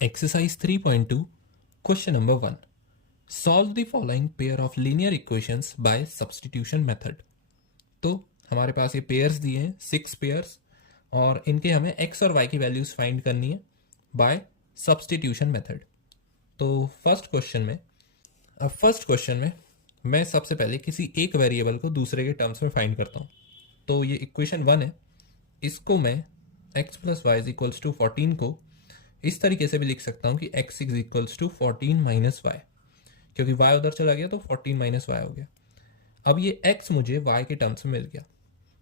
Exercise 3.2, question number 1. Solve the following pair of linear equations by substitution method. तो हमारे पास ये pairs दिए हैं 6 पेयर्स और इनके हमें x और y की वैल्यूज फाइंड करनी है बाय सब्सटीट्यूशन मेथड. तो फर्स्ट क्वेश्चन में मैं सबसे पहले किसी एक वेरिएबल को दूसरे के टर्म्स में फाइंड करता हूँ. तो ये इक्वेशन 1 है, इसको मैं x plus y is equals to 14 को इस तरीके से भी लिख सकता हूँ कि x is equals to 14 minus y, क्योंकि y उधर चला गया तो 14 माइनस वाई हो गया. अब ये x मुझे y के टर्म्स में मिल गया,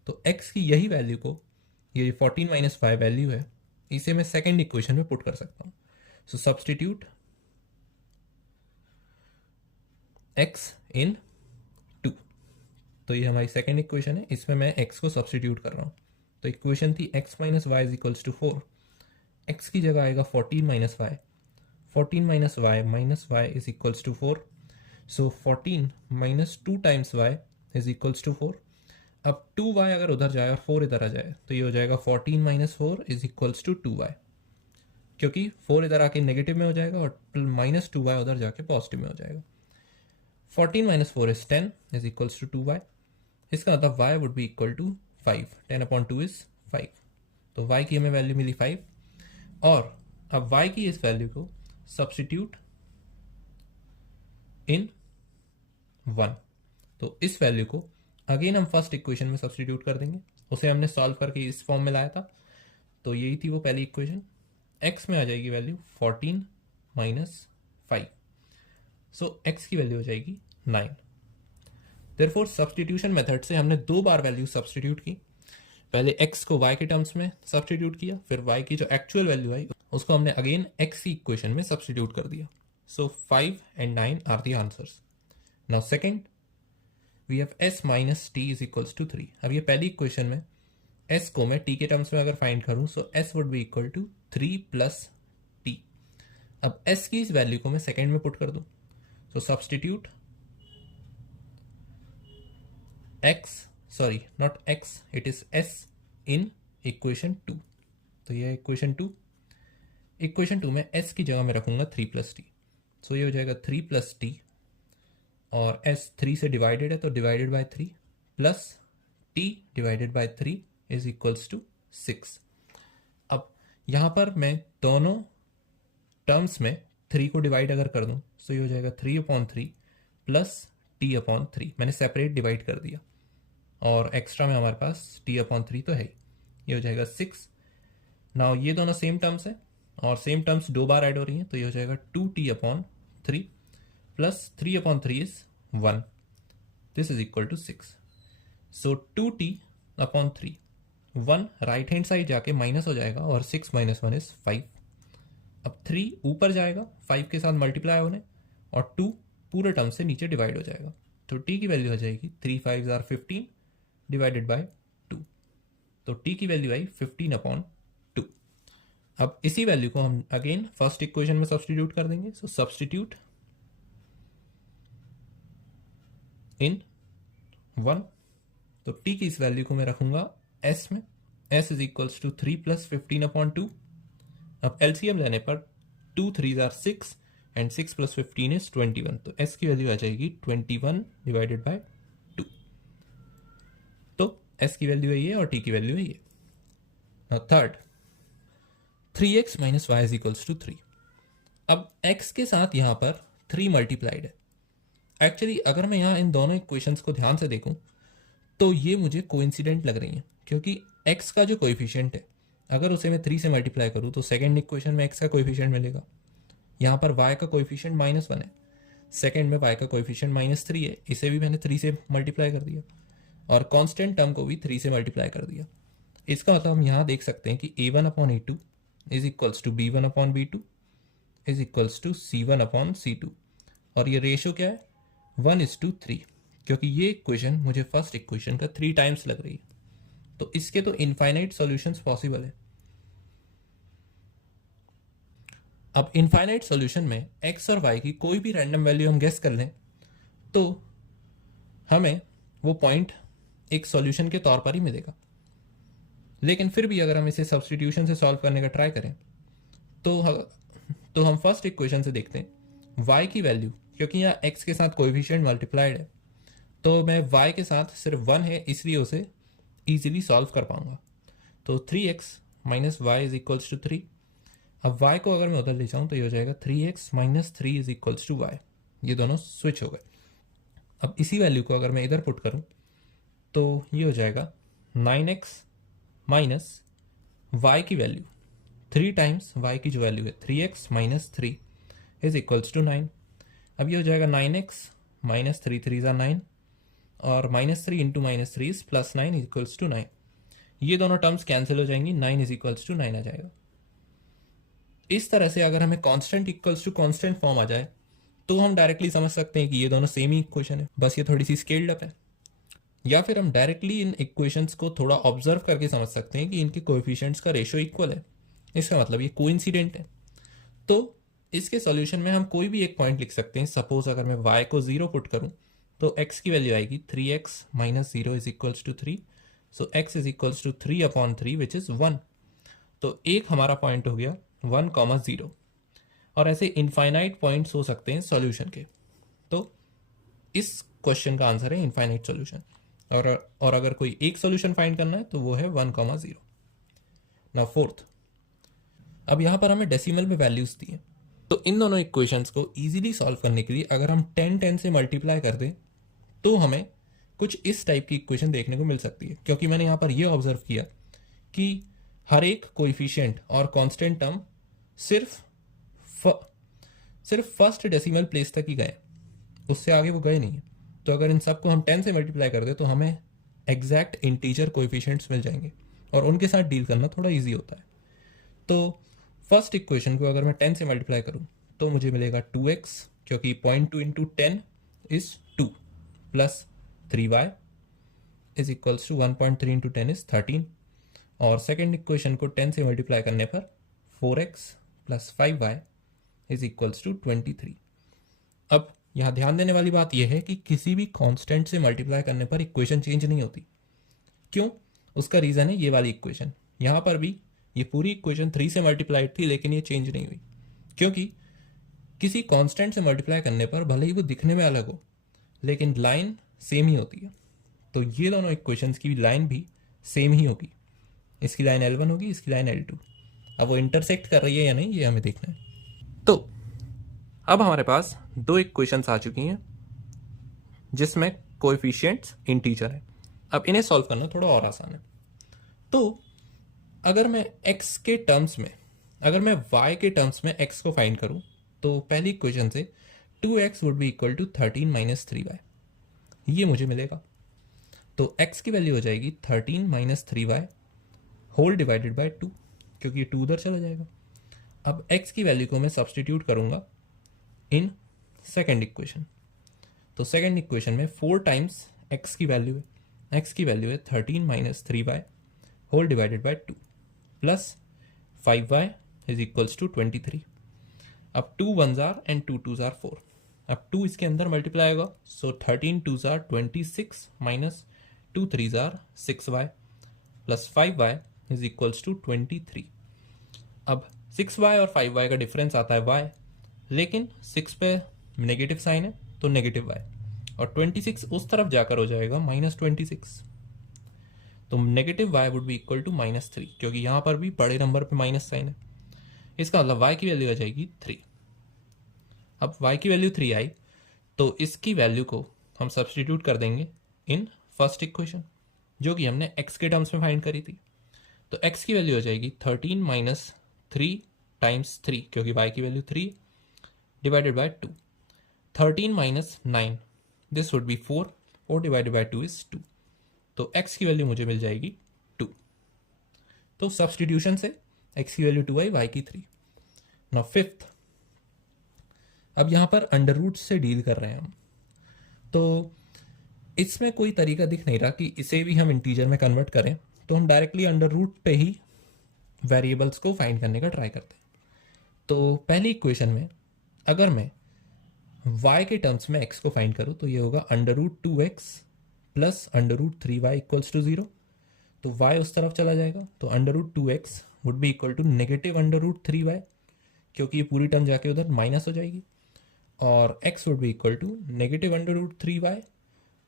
तो x की यही वैल्यू को, ये 14 माइनस वाई वैल्यू है, इसे मैं सेकेंड इक्वेशन में पुट कर सकता हूँ. सो सब्सटीट्यूट x इन 2. तो ये हमारी सेकेंड इक्वेशन है, इसमें मैं x को सब्सटीट्यूट कर रहा हूँ. तो इक्वेशन थी x minus y is equals to 4. x की जगह आएगा 14 minus y. 14 minus y is equals to 4. So 14 minus 2 times y is equals to 4. अब 2y अगर उधर जाए और 4 इधर आ जाए तो ये हो जाएगा 14 minus 4 is equals to 2y, क्योंकि 4 इधर आके नेगेटिव में हो जाएगा और माइनस 2y उधर जाके पॉजिटिव में हो जाएगा. 14 minus 4 is 10 is equals to 2y. इसका मतलब y would be equal to 5. 10 upon 2 is 5. तो y की हमें वैल्यू मिली 5. और अब y की इस वैल्यू को सब्सटीट्यूट इन 1. तो इस वैल्यू को अगेन हम फर्स्ट इक्वेशन में सब्सटीट्यूट कर देंगे. उसे हमने सॉल्व करके इस फॉर्म में लाया था, तो यही थी वो पहली इक्वेशन. x में आ जाएगी वैल्यू 14 माइनस 5. सो x की वैल्यू हो जाएगी 9. देयरफॉर सब्सटीट्यूशन मेथड से हमने 2 बार वैल्यू सब्सटीट्यूट की. पहले x को y के टर्म्स में सब्सटीट्यूट किया, फिर y की जो एक्चुअल वैल्यू आई उसको हमने अगेन x की इक्वेशन में सब्सटीट्यूट कर दिया. So 5 and 9 are the answers. Now second we have s minus t is equals to 3. अब ये पहली इक्वेशन में s को मैं t के टर्म्स में अगर फाइंड करूं so s would be equal to 3 plus t. अब s की इस वैल्यू को मैं सेकंड में पुट कर दूं. सो substitute not x, it is s in equation 2. तो ये इक्वेशन 2 में s की जगह में रखूंगा 3 प्लस टी. सो ये हो जाएगा 3 प्लस टी और s 3 से डिवाइडेड है तो divided by 3 plus t divided by 3 is equals to 6. अब यहाँ पर मैं दोनों टर्म्स में 3 को डिवाइड अगर कर दूं तो ये हो जाएगा 3 अपॉन 3 प्लस t अपॉन 3. मैंने सेपरेट डिवाइड कर दिया और एक्स्ट्रा में हमारे पास t अपॉन 3 तो है ही. ये हो जाएगा 6. नाउ ये दोनों सेम टर्म्स है और सेम टर्म्स 2 बार ऐड हो रही हैं, तो ये हो जाएगा 2t upon 3 plus 3 upon 3 is 1. This is equal to 6. So 2t upon 3, 1 right hand side जाके माइनस हो जाएगा और 6 माइनस 1 इज 5. अब 3 ऊपर जाएगा 5 के साथ मल्टीप्लाई होने और 2 पूरे टर्म से नीचे डिवाइड हो जाएगा. तो t की वैल्यू हो जाएगी 3 5 आर 15 डिवाइडेड बाय 2. तो t की वैल्यू आई 15 अपॉन 2. अब इसी वैल्यू को हम अगेन फर्स्ट इक्वेशन में सब्सटीट्यूट कर देंगे. सो सब्सटीट्यूट इन 1. तो t की इस वैल्यू को मैं रखूंगा s में. s is equals to 3 plus 15 upon 2. अब एलसीएम लेने पर 2 3 आर 6 एंड 6 प्लस 15 इज 21. तो s की वैल्यू आ जाएगी 21 डिवाइडेड बाय 2. तो s की वैल्यू है ये और t की वैल्यू है ये. Now third 3x minus y is equals to 3. अब x के साथ यहाँ पर 3 मल्टीप्लाइड है. एक्चुअली अगर मैं यहाँ इन दोनों इक्वेशंस को ध्यान से देखूं तो ये मुझे कोइंसिडेंट लग रही हैं, क्योंकि x का जो कोएफिशिएंट है अगर उसे मैं 3 से मल्टीप्लाई करूँ तो सेकेंड इक्वेशन में x का कोएफिशिएंट मिलेगा. यहाँ पर y का कोएफिशिएंट -1 है, सेकेंड में y का कोएफिशिएंट -3 है, इसे भी मैंने 3 से मल्टीप्लाई कर दिया और कांस्टेंट टर्म को भी 3 से मल्टीप्लाई कर दिया. इसका मतलब हम यहाँ देख सकते हैं कि a1 upon a2 is equals to b1 upon b2 is equals to c1 upon c2. और ये रेशियो क्या है 1:3, क्योंकि ये इक्वेशन मुझे फर्स्ट इक्वेशन का 3 टाइम्स लग रही है. तो इसके तो इनफाइनाइट सॉल्यूशंस पॉसिबल है. अब इनफाइनाइट सॉल्यूशन में x और y की कोई भी रैंडम वैल्यू हम गेस कर लें तो हमें वो पॉइंट एक सॉल्यूशन के तौर पर ही मिलेगा. लेकिन फिर भी अगर हम इसे सब्सटीट्यूशन से सॉल्व करने का ट्राई करें तो तो हम फर्स्ट इक्वेशन से देखते हैं y की वैल्यू, क्योंकि यहाँ x के साथ कोएफिशिएंट मल्टीप्लाइड है तो मैं y के साथ सिर्फ 1 है इसलिए उसे इजीली सॉल्व कर पाऊंगा। तो 3x minus y is equals to 3। अब y को अगर मैं उधर ले जाऊँ तो ये हो जाएगा 3x minus 3 is equals to y. ये दोनों स्विच हो गए। अब इसी वैल्यू को अगर मैं इधर पुट करूँ तो ये हो जाएगा 9x माइनस y की वैल्यू 3 टाइम्स y की जो वैल्यू है 3x minus 3 is equals to 9। अब ये हो जाएगा 9x माइनस 3 3 ज़ा 9 और minus 3 into minus 3 is plus 9 equals to 9। ये दोनों टर्म्स कैंसिल हो जाएंगी, 9 इज इक्वल्स टू 9 आ जाएगा। इस तरह से अगर हमें constant equals to constant form आ जाए तो हम डायरेक्टली समझ सकते हैं कि ये दोनों सेम ही इक्वेशन है, बस ये थोड़ी सी स्केल्ड अप है। या फिर हम डायरेक्टली इन इक्वेशंस को थोड़ा ऑब्जर्व करके समझ सकते हैं कि इनके कोएफिशिएंट्स का रेशियो इक्वल है, इसका मतलब ये कोइंसिडेंट है। तो इसके सॉल्यूशन में हम कोई भी एक पॉइंट लिख सकते हैं। सपोज अगर मैं y को 0 पुट करूं तो x की वैल्यू आएगी 3x minus 0 is equals to 3। So x is equals to 3 upon 3 which is 1। तो एक हमारा पॉइंट हो गया 1,0 और ऐसे इनफाइनाइट पॉइंट्स हो सकते हैं सॉल्यूशन के। तो इस क्वेश्चन का आंसर है इनफाइनाइट सॉल्यूशन। और अगर कोई एक सॉल्यूशन फाइंड करना है तो वो है 1,0। ना फोर्थ, अब यहां पर हमें डेसिमल में वैल्यूज दी है तो इन दोनों इक्वेशंस को इजीली सॉल्व करने के लिए अगर हम 10 से मल्टीप्लाई कर दें तो हमें कुछ इस टाइप की इक्वेशन देखने को मिल सकती है। क्योंकि मैंने यहाँ पर यह ऑब्जर्व किया कि हर एक कोएफिशिएंट और कांस्टेंट टर्म सिर्फ फर्स्ट डेसिमल प्लेस तक ही गए, उससे आगे वो गए नहीं है। तो अगर इन सबको हम 10 से मल्टीप्लाई कर दें तो हमें एग्जैक्ट इंटीजर कोएफिशिएंट्स मिल जाएंगे और उनके साथ डील करना थोड़ा ईजी होता है। तो फर्स्ट इक्वेशन को अगर मैं 10 से मल्टीप्लाई करूं तो मुझे मिलेगा 2x, क्योंकि 0.2 into 10 is 2 plus 3y is equals to 1.3 into 10 is 13। और सेकेंड इक्वेशन को 10 से मल्टीप्लाई करने पर 4x plus 5y is equals to 23। अब यहाँ ध्यान देने वाली बात यह है कि किसी भी कांस्टेंट से मल्टीप्लाई करने पर इक्वेशन चेंज नहीं होती। क्यों? उसका रीज़न है ये वाली इक्वेशन। यहाँ पर भी ये पूरी इक्वेशन 3 से मल्टीप्लाइड थी लेकिन ये चेंज नहीं हुई, क्योंकि किसी कांस्टेंट से मल्टीप्लाई करने पर भले ही वो दिखने में अलग हो लेकिन लाइन सेम ही होती है। तो ये दोनों इक्वेशंस की लाइन भी सेम ही होगी। इसकी लाइन L1 होगी, इसकी लाइन L2। अब वो इंटरसेक्ट कर रही है या नहीं ये हमें देखना है। तो अब हमारे पास दो इक्वेशंस आ चुकी हैं जिसमें कोएफिशिएंट्स इंटीजर है। अब इन्हें सॉल्व करना थोड़ा और आसान है। तो अगर मैं x के टर्म्स में, अगर मैं y के टर्म्स में x को फाइंड करूं तो पहली इक्वेशन से 2x would be equal to 13 minus 3y, ये मुझे मिलेगा। तो x की वैल्यू हो जाएगी 13 minus 3y whole divided by 2, क्योंकि ये 2 उधर चला जाएगा। अब x की वैल्यू को मैं सब्सटीट्यूट करूंगा इन सेकेंड इक्वेशन। तो सेकेंड इक्वेशन में 4 टाइम्स x की वैल्यू है, x की वैल्यू है 13 minus 3y whole divided by 2 plus 5y is equals to 23। अब 2 1s are and 2 2s are 4। अब 2 इसके अंदर मल्टीप्लाई होगा, so 13 2s are 26 minus 2 3s are 6y plus 5y is equals to 23। अब 6y और 5y का difference आता है y, लेकिन 6 पे नेगेटिव साइन है तो नेगेटिव y, और 26 उस तरफ जाकर हो जाएगा माइनस 26। तो negative y would be equal to minus 3, क्योंकि यहाँ पर भी बड़े नंबर पे माइनस साइन है। इसका मतलब y की वैल्यू आ जाएगी 3। अब y की वैल्यू 3 आई तो इसकी वैल्यू को हम सब्सटीट्यूट कर देंगे इन फर्स्ट इक्वेशन जो कि हमने x के टर्म्स में फाइंड करी थी। तो x की वैल्यू हो जाएगी 13 माइनस 3 टाइम्स 3, क्योंकि y की value 3 divided by 2। 13 minus 9 this would be 4, 4 divided by 2 is 2। तो x की वैल्यू मुझे मिल जाएगी 2। तो सब्सटीट्यूशन से x की वैल्यू 2 आई, y की 3। नाउ फिफ्थ, अब यहां पर अंडर रूट से डील कर रहे हैं हम, तो इसमें कोई तरीका दिख नहीं रहा कि इसे भी हम इंटीजर में कन्वर्ट करें। तो हम डायरेक्टली अंडर रूट पे ही वेरिएबल्स को फाइंड करने का ट्राई करते हैं। तो पहली इक्वेशन में अगर मैं y के टर्म्स में x को फाइंड करूं तो ये होगा under root 2x plus under root 3y equals to 0। तो y उस तरफ चला जाएगा, तो under root 2x would be equal to negative under root 3y, क्योंकि ये पूरी टर्म जाके उधर माइनस हो जाएगी, और x would be equal to -√3y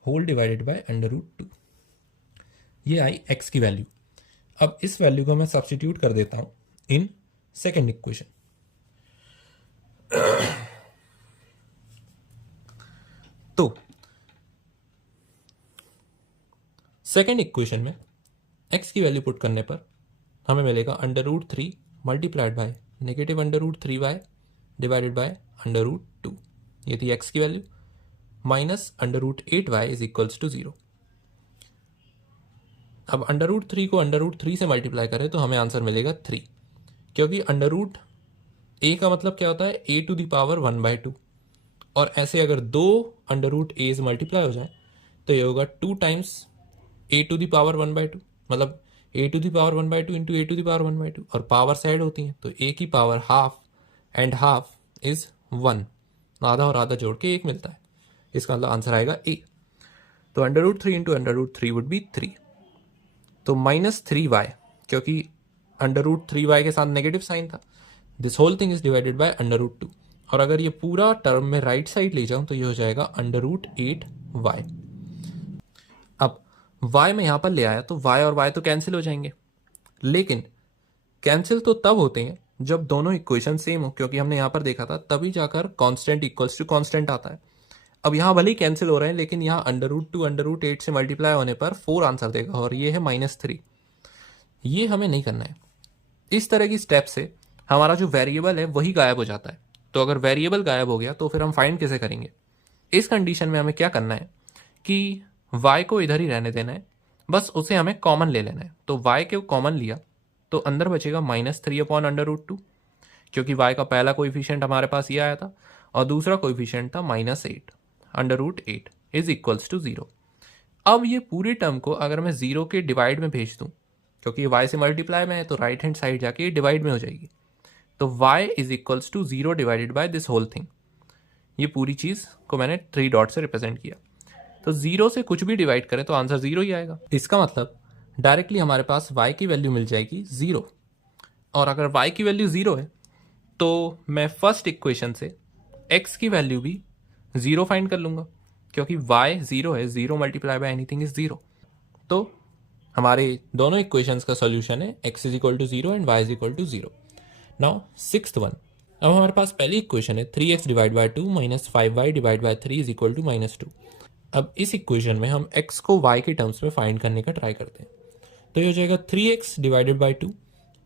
whole divided by √2। ये आई x की वैल्यू। अब इस वैल्यू को मैं सब्स्टिट्यूट कर देता हूं इन सेकेंड इक्वेशन। तो सेकेंड इक्वेशन में x की वैल्यू पुट करने पर हमें मिलेगा √3 multiplied by -√3y divided by √2। ये थी x की value, minus √8y is equals to 0। अब √3 को √3 से मल्टीप्लाई करें तो हमें आंसर मिलेगा 3, क्योंकि √a का मतलब क्या होता है a टू द पावर 1/2, और ऐसे अगर दो √a मल्टीप्लाई हो जाए तो ये होगा 2 times a to the power 1/2, मतलब a to the power 1/2 into a to the power 1/2, और पावर ऐड होती हैं तो a की power half and half is 1, आधा और आधा जोड़ के 1 मिलता है। इसका मतलब आंसर आएगा a। तो √3 इंटू √3 वुड बी 3, तो -3y, क्योंकि √3y के साथ नेगेटिव साइन था। This whole thing is divided by √2, और अगर ये पूरा टर्म में राइट साइड ले जाऊं तो ये हो जाएगा √8y। अब y में यहां पर ले आया तो y और y तो कैंसिल हो जाएंगे, लेकिन कैंसिल तो तब होते हैं जब दोनों इक्वेशन सेम हो, क्योंकि हमने यहां पर देखा था तभी जाकर कांस्टेंट इक्वल्स टू कांस्टेंट आता है। अब यहां भले ही कैंसिल हो रहे हैं, लेकिन यहां √2 √8 से मल्टीप्लाई होने पर 4 आंसर देगा, और ये है -3। ये हमें नहीं करना है। इस तरह की स्टेप से हमारा जो वेरिएबल है वही गायब हो जाता है। तो अगर वेरिएबल गायब हो गया तो फिर हम फाइंड कैसे करेंगे? इस कंडीशन में हमें क्या करना है कि y को इधर ही रहने देना है, बस उसे हमें कॉमन ले लेना है। तो y को कॉमन लिया तो अंदर बचेगा -3/√2, क्योंकि y का पहला कोएफिशिएंट हमारे पास ये आया था और दूसरा कोएफिशिएंट था -8 √8 इज इक्वल्स टू 0। अब ये पूरी टर्म को अगर मैं 0 के डिवाइड में भेज दूं, क्योंकि y से मल्टीप्लाई में है तो राइट हैंड साइड जाके ये डिवाइड में हो जाएगी, तो y is equals to 0 divided by this whole thing. ये पूरी चीज को मैंने 3 डॉट से रिप्रेजेंट किया। तो 0 से कुछ भी डिवाइड करें तो आंसर 0 ही आएगा। इसका मतलब डायरेक्टली हमारे पास y की वैल्यू मिल जाएगी 0, और अगर y की वैल्यू 0 है तो मैं फर्स्ट इक्वेशन से x की वैल्यू भी 0 फाइंड कर लूंगा, क्योंकि y 0 है, 0 मल्टीप्लाई बाय एनीथिंग इज 0। तो हमारे दोनों इक्वेशंस का सॉल्यूशन है x is equal to 0 and y is equal to 0। Now sixth one, अब हमारे पास पहली इक्वेशन है 3x divide by 2 minus 5y divide by 3 is equal to -2। अब इस इक्वेशन में हम x को y के टर्म्स में फाइंड करने का ट्राई करते हैं। तो ये हो जाएगा 3x डिवाइडेड बाय 2।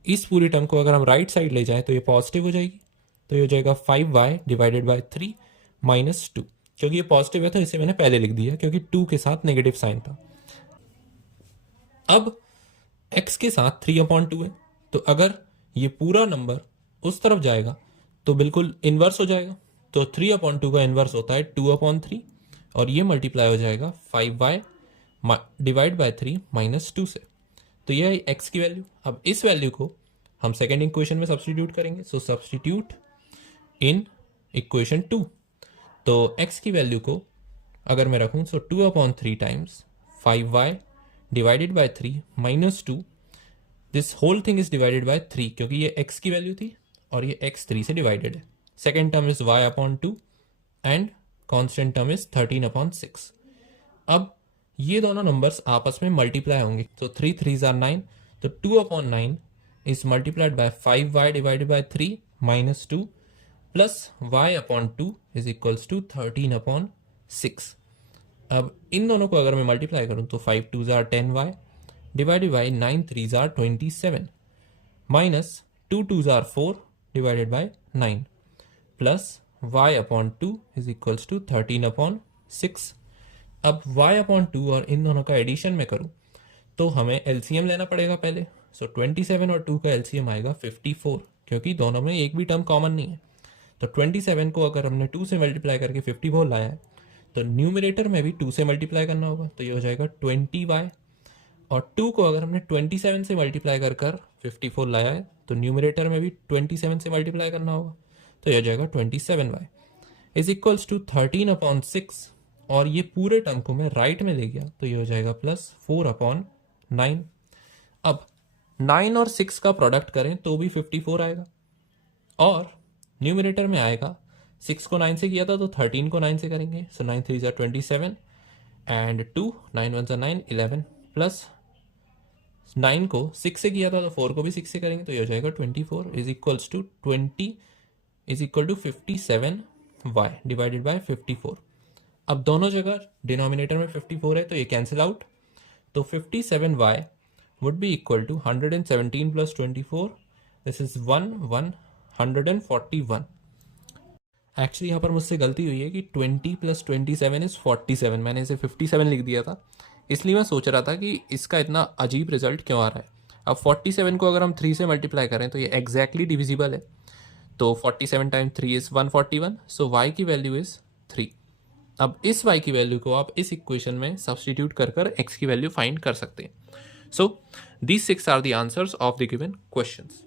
इस पूरी टर्म को अगर हम राइट साइड ले जाएं तो ये पॉजिटिव हो जाएगी, तो ये हो जाएगा 5y डिवाइडेड बाय 3 -2। क्योंकि ये पॉजिटिव है तो इसे मैंने पहले लिख दिया, क्योंकि 2 के साथ नेगेटिव साइन था। अब x के साथ 3/2 है, तो अगर ये पूरा नंबर उस तरफ जाएगा तो बिल्कुल इन्वर्स हो जाएगा। तो 3/2 का इन्वर्स होता है 2/3, और ये मल्टीप्लाई हो जाएगा 5y डिवाइड बाय 3 -2 से। तो ये है x की वैल्यू। अब इस वैल्यू को हम सेकेंड इक्वेशन में सब्स्टिट्यूट करेंगे। So substitute in equation 2। तो x की वैल्यू को अगर मैं रखूं so 2/3 times 5y divided by 3 -2, this whole thing is divided by 3, क्योंकि ये x की वैल्यू थी और ये x 3 से डिवाइडेड है। Second term is y/2 and constant term is 13/6। अब ये दोनों नंबर्स आपस में मल्टीप्लाई होंगे, तो 3 3s are 9, तो 2/9 is multiplied by 5y divided by 3 -2 plus y/2 is equals to 13/6। अब इन दोनों को अगर मैं मल्टीप्लाई करूं तो 5 2s are 10y divided by 9 3s are 27 minus 2 2s are 4 divided by 9 plus y/2 is equals to 13/6। अब y/2 और इन दोनों का एडिशन में करूं तो हमें एलसीएम लेना पड़ेगा पहले। सो 27 और 2 का एलसीएम आएगा 54, क्योंकि दोनों में एक भी टर्म कॉमन नहीं है। तो 27 को अगर हमने 2 से मल्टीप्लाई करके 54 लाया है तो न्यूमरेटर में भी 2 से मल्टीप्लाई करना होगा, तो ये हो जाएगा 20y, और 2 को अगर हमने 27 से मल्टीप्लाई कर 54 लाया है तो न्यूमरेटर में भी 27 से मल्टीप्लाई करना होगा, तो ये हो जाएगा 27y इज इक्वल्स टू 13/6। और ये पूरे टर्म को मैं राइट में ले गया तो ये हो जाएगा +4/9। अब 9 और 6 का प्रोडक्ट करें तो भी 54 आएगा, और न्यूमरेटर में आएगा 6 को 9 से किया था तो 13 को 9 से करेंगे, सो 9 3 ज़ा 27 एंड 2 9 1 ज़ा 9 11 प्लस 9 को 6 से किया था तो 4 को भी 6 से करेंगे तो ये हो जाएगा 24 is equals to 20 is equal to 57y divided by 54। अब दोनों जगह डिनोमिनेटर में 54 है तो ये कैंसिल आउट, तो 57y would be equal to 117 plus 24, this is 141। Actually यहाँ पर मुझसे गलती हुई है कि 20 प्लस 27 इज़ 47, मैंने इसे 57 लिख दिया था, इसलिए मैं सोच रहा था कि इसका इतना अजीब रिजल्ट क्यों आ रहा है। अब 47 को अगर हम 3 से मल्टीप्लाई करें तो ये एग्जैक्टली डिविजिबल है, तो 47 टाइम 3 इज़ 141, सो y की वैल्यू इज़ 3। अब इस y की वैल्यू को आप इस इक्वेशन में सब्सटीट्यूट कर x की वैल्यू फाइंड कर सकते हैं। So these 6 are the answers of the given questions.